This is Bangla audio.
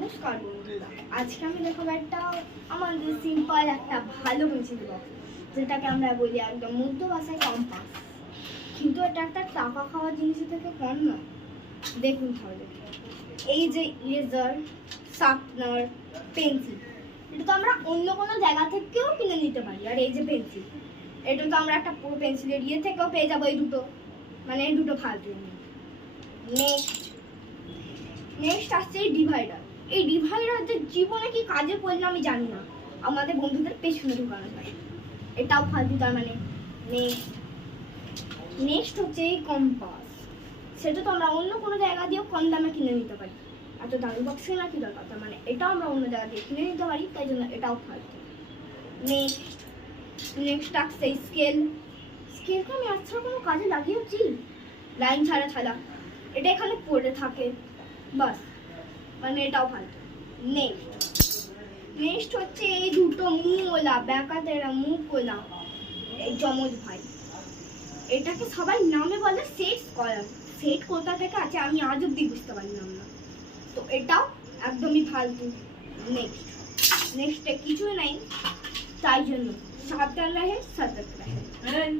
নমস্কার বন্ধুরা, আজকে আমি দেখাবো একটা আমাদের সিম্পল একটা ভালো পেন্সিল বক্স, যেটাকে আমরা বলি একদম মধ্য ভাষায় কম্পাস। কিন্তু এটা একটা টাকা খাওয়ার জিনিসের থেকে কম নয়। দেখুন তাহলে, এই যে ইরেজার, শার্পনার, পেন্সিল, এটা তো আমরা অন্য কোনো জায়গা থেকেও কিনে নিতে পারি। আর এই যে পেন্সিল, এটা তো আমরা একটা পুরো পেন্সিলের ইয়ে থেকেও পেয়ে যাবো। এই দুটো মানে এই দুটো ফালতু। নেক্সট আসছে এই ডিভাইডার। এই ডিভাইডারদের জীবনে কি কাজে পড়লে আমি জানি না, আমাদের বন্ধুদের পেছনে ঢুকানো যায়, এটাও ফালতু। তার মানে নেক্সট হচ্ছে এই কম্পাস। সেটা তো আমরা অন্য কোনো জায়গা দিয়েও কম দামে কিনে নিতে পারি। এত দামি বক্সে না কি দরকার, তার মানে এটাও আমরা অন্য জায়গা দিয়ে কিনে নিতে পারি, তাই জন্য এটাও ফালতু। নেক্সট আসছে এই স্কেল। স্কেলকে আমি আচ্ছা কোনো কাজে লাগিয়েছি? লাইন ছাড়া ছাড়া এটা এখানে পড়ে থাকে বাস, মানে এটাও ফালতু। নেক্সট হচ্ছে এই দুটো মুখওয়ালা, ব্যাকাতেরা মুখওয়ালা, এই যমজ ভাই। এটাকে সবাই নামে বলে সেট স্কয়ার। সেট কোথা থেকে আছে আমি আজ অব্দি বুঝতে পারলাম না, তো এটাও একদমই ফালতু। নেক্সটে কিছুই নাই, তাই জন্য সাবধান রহে, সতর্ক রহে।